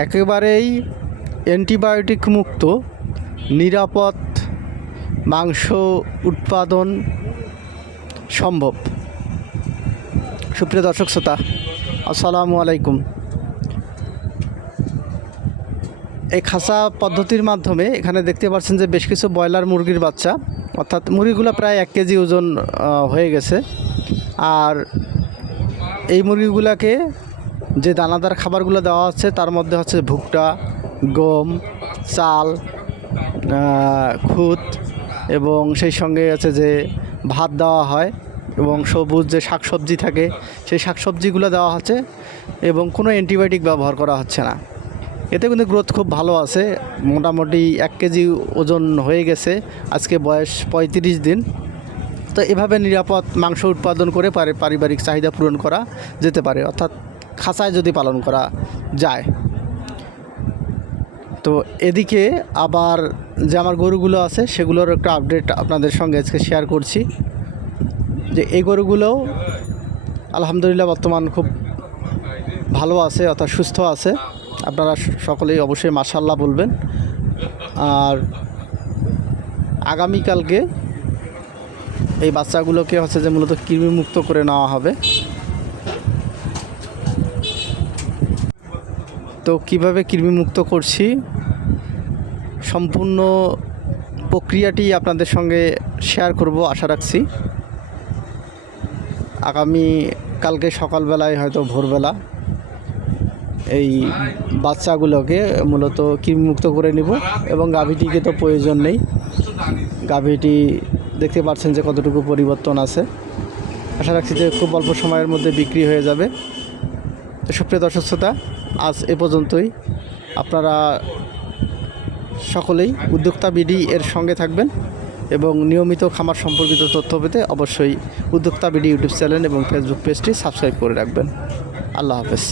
একেবারেই অ্যান্টিবায়োটিক মুক্ত নিরাপদ মাংস উৎপাদন সম্ভব। সুপ্রিয় দর্শক শ্রোতা, আসসালামু আলাইকুম। এই খাসা পদ্ধতির মাধ্যমে এখানে দেখতে পাচ্ছেন যে বেশ কিছু ব্রয়লার মুরগির বাচ্চা, অর্থাৎ মুরগিগুলো প্রায় 1 কেজি ওজন হয়ে গেছে। আর এই মুরগিগুলোকে যে দানাদার খাবারগুলো দেওয়া হচ্ছে তার মধ্যে হচ্ছে ভুট্টা, গম, চাল, খুদ এবং সেই সঙ্গে আছে যে ভাত দেওয়া হয় এবং সবুজ যে শাকসবজি থাকে সেই শাকসবজিগুলো দেওয়া হচ্ছে এবং কোনো অ্যান্টিবায়োটিক ব্যবহার করা হচ্ছে না। এতে কিন্তু গ্রোথ খুব ভালো আছে। মোটামুটি 1 কেজি ওজন হয়ে গেছে, আজকে বয়স 35 দিন। তো এভাবে নিরাপদ মাংস উৎপাদন করে পারিবারিক চাহিদা পূরণ করা যেতে পারে, অর্থাৎ খাঁচায় যদি পালন করা যায়। তো এদিকে আবার যে আমার গরুগুলো আছে সেগুলোর একটা আপডেট আপনাদের সঙ্গে আজকে শেয়ার করছি, যে এই গরুগুলোও আলহামদুলিল্লাহ বর্তমান খুব ভালো আছে, অর্থাৎ সুস্থ আছে। আপনারা সকলেই অবশ্যই মাশাআল্লাহ বলবেন। আর আগামীকালকে এই বাচ্চাগুলোকে হচ্ছে যে মূলত কৃমিমুক্ত করে নেওয়া হবে। তো কিভাবে কৃমিমুক্ত করছি সম্পূর্ণ প্রক্রিয়াটি আপনাদের সঙ্গে শেয়ার করব আশা রাখছি। আগামী কালকে সকালবেলায় হয়তো ভোরবেলা এই বাচ্চাগুলোকে মূলত কৃমিমুক্ত করে নিব এবং গাভীটিকে তো প্রয়োজন নেই। গাভীটি দেখতে পাচ্ছেন যে কতটুকু পরিবর্তন আছে। আশা রাখছি যে খুব অল্প সময়ের মধ্যে বিক্রি হয়ে যাবে। তো সুপ্রিয় দর্শক শ্রোতা, আজ এ পর্যন্তই। আপনারা সকলেই উদ্যোক্তা বিডি এর সঙ্গে থাকবেন এবং নিয়মিত খামার সম্পর্কিত তথ্য পেতে অবশ্যই উদ্যোক্তা বিডি ইউটিউব চ্যানেল এবং ফেসবুক পেজটি সাবস্ক্রাইব করে রাখবেন। আল্লাহ হাফেজ।